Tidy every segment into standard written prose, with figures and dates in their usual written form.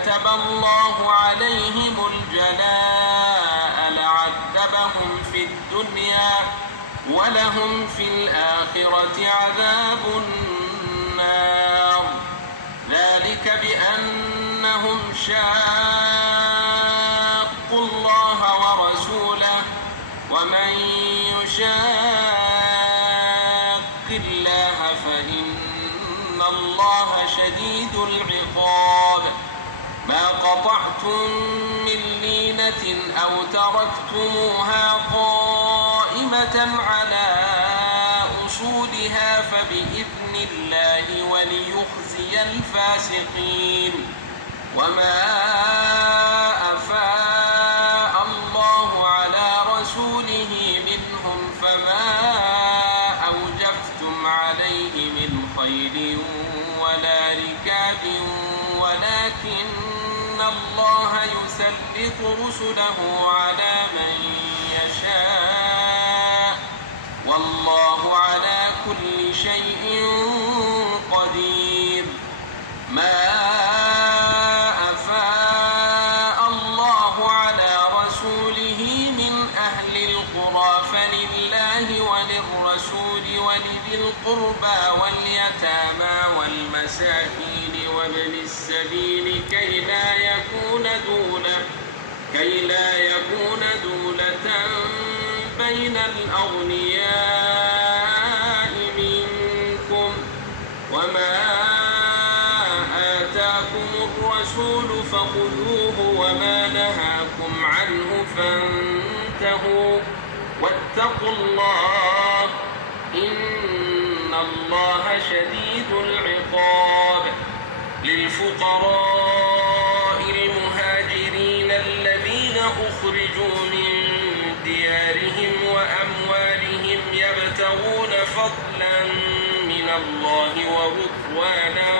كتب الله عليهم الجلاء لعذبهم في الدنيا ولهم في الآخرة عذاب النار ذلك بأنهم شاقوا الله ورسوله ومن يشاق الله فإن الله شديد العقاب ما قطعتم من لينة أو تركتموها قائمة على أصولها فبإذن الله وليخزي الفاسقين وما أفاء الله على رسوله منهم فما أوجفتم عليه من خيل ولا ركاب ولكن الله يسلط رسله على من يشاء والله على كل شيء قدير ما أفاء الله على رسوله من أهل القرى فلله وللرسول ولذي القربى واليتامى والمساكين وابن السبيل كي لا يكون دولة بين الأغنياء منكم وما آتاكم الرسول فخذوه وما نهاكم عنه فانتهوا واتقوا الله إن الله شديد العقاب للفقراء المهاجرين الذين أخرجوا من ديارهم وأموالهم يبتغون فضلا من الله ورضوانا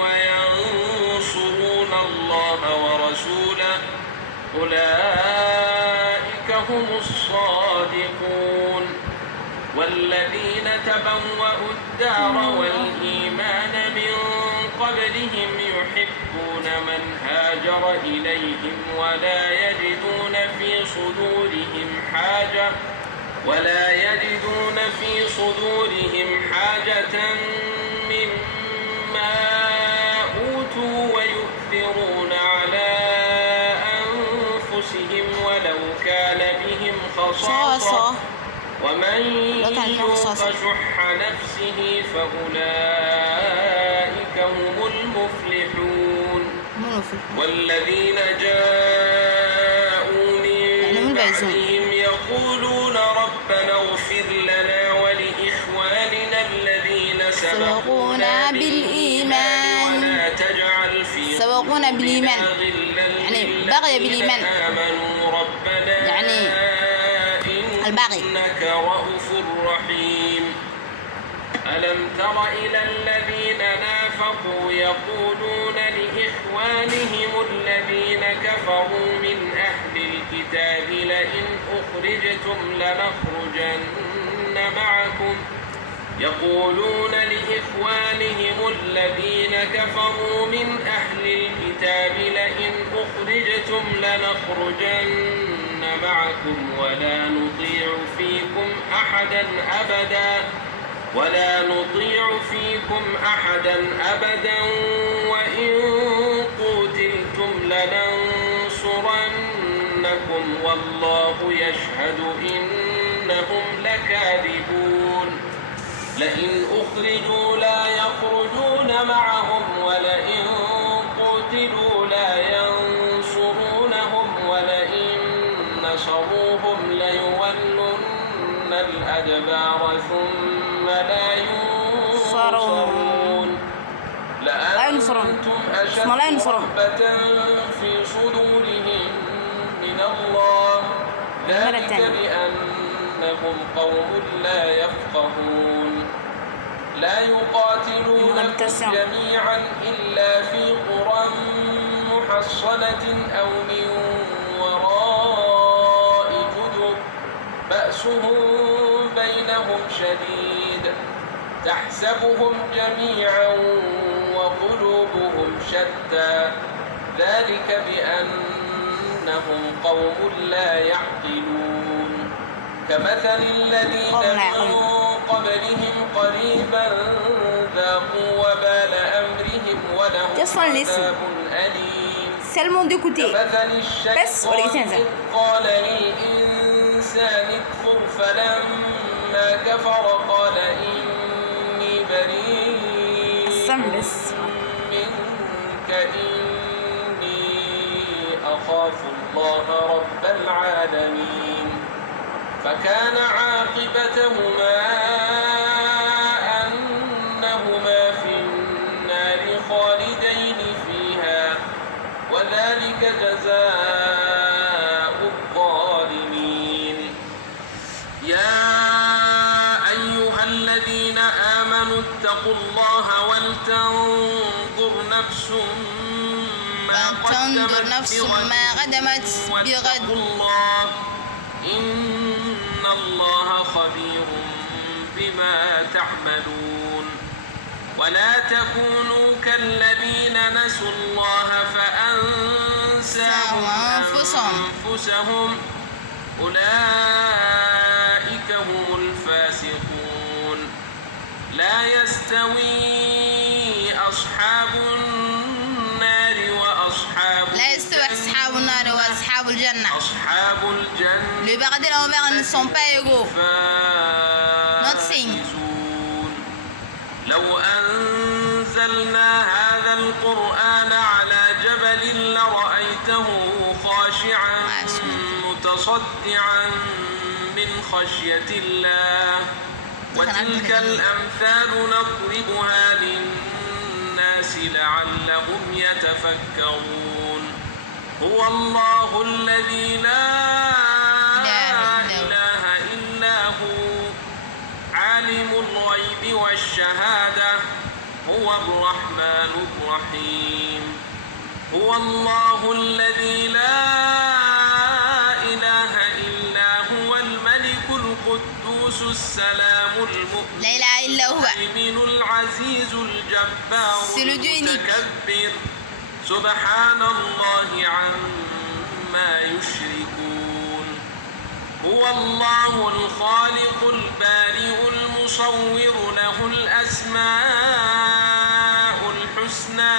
وينصرون الله ورسوله أولئك هم الصادقون والذين تبوأوا الدار والإيمان من قبلهم يحبون من هاجر إليهم ولا يجدون في صدورهم حاجة مما أوتوا ويؤثرون على أنفسهم ولو كان بهم خصاصة ومن يوق شح نفسه فأولئك هم المفلحون والذين جاءوا من بعدهم يقولون ربنا اغفر لنا ولإخواننا الذين سبقونا بالإيمان ولا تجعل في قلوبنا غلا بغي بالإيمان آمنوا ربنا إنك رؤوف رحيم ألم تر إلى الذين نافقوا يقولون لإخوانهم الذين كفروا من أهل الكتاب لئن أخرجتم لنخرجن معكم يقولون لإخوانهم الذين كفروا من أهل الكتاب لئن أخرجتم لنخرجن معكم ولا نطيع فيكم أحدا أبدا وإن قتلتم لننصرنكم والله يشهد إنهم لكاذبون لئن أخرجوا لا يخرجون معهم ولئن قتلوا لا ينصرونهم ولئن نصروهم ليولن الأدبار ثم لا ينصرون لأنتم أشد رهبة في صدورهم من الله ذلك بأنهم قوم لا يفقهون لا يقاتلونكم جميعا إلا في قرى محصنة أو من وراء جدر بأسهم بينهم شديد تحسبهم جميعا وقلوبهم شتى ذلك بأنهم قوم لا يعقلون كمثل الذين من قبلهم قريبا ذاقوا وبال أمرهم ولهم عذاب أليم Seulement d'écouter. Baisse ou les قال للإنسان اكفر فلما كفر قال إني بريء منك إني أخاف الله رب العالمين فكان عاقبتهما أنهما في النار خالدين فيها وذلك جزاء الظالمين يا أيها الذين آمنوا اتقوا الله ولتنظر نفس ما قدمت بغد الله إن الله خبير بما تعملون ولا تكونوا كالذين نسوا الله فأنساهم أنفسهم أولئك هم الفاسقون لا يستوي أصحاب النار وأصحاب الجنة. أصحاب الجنة Le paradis et l'enfer ne sont pas égaux. Nothing. لو أنزلنا هذا القرآن على جبل لرأيته خاشعا متصدعا من خشية الله وتلك الأمثال نضربها للناس لعلهم يتفكرون هو الله الذي لا إله إلا هو عالم الغيب والشهادة هو الرحمن الرحيم هو الله الذي لا إله إلا هو الملك القدوس السلام المؤمن العزيز الجبار المتكبر سبحان الله عما يشركون هو الله الخالق البارئ المصور له الأسماء الحسنى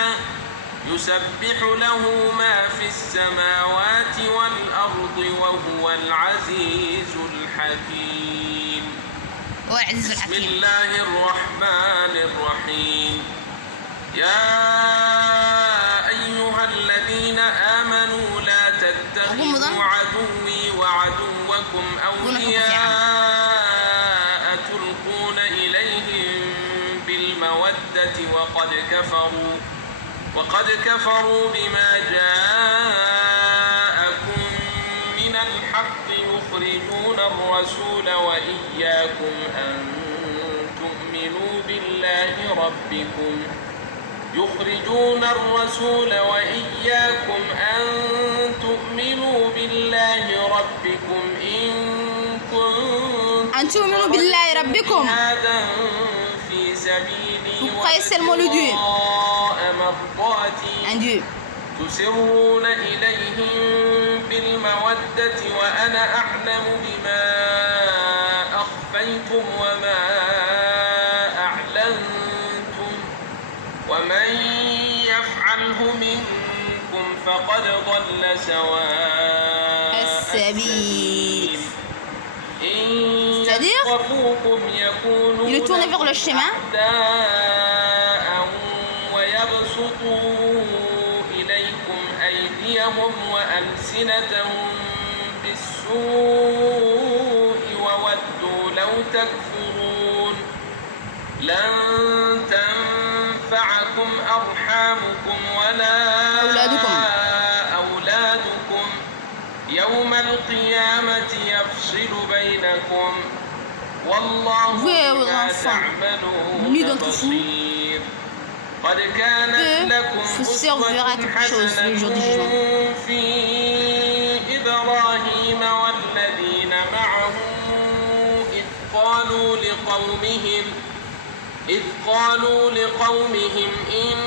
يسبح له ما في السماوات والأرض وهو العزيز الحكيم بسم الله الرحمن الرحيم يا أيها الذين آمنوا لا تتخذوا عدوي وعدوكم أولياء تلقون إليهم بالمودة وقد كفروا بما جاءكم من الحق يخرجون الرسول وإياكم أن تؤمنوا بالله ربكم إن كنتم جهادا في سبيلي وابتغاء مرضاتي تسرون إليهم بالمودة وأنا أعلم بما أخفيتم وما أعلنتم ومن يفعله منكم فقد ضل سواء السبيل إن يثقفوكم يكونوا لكم أعداء ويبسطوا إليكم أيديهم وألسنتهم بالسوء وودوا لو تكفرون لن تنفعكم أرحامكم ولا أولادكم يوم القيامة يفصل بينكم والله بما تعملون بصير قد كانت لكم أسوة حسنة في إبراهيم والذين معه إذ قالوا لقومهم إن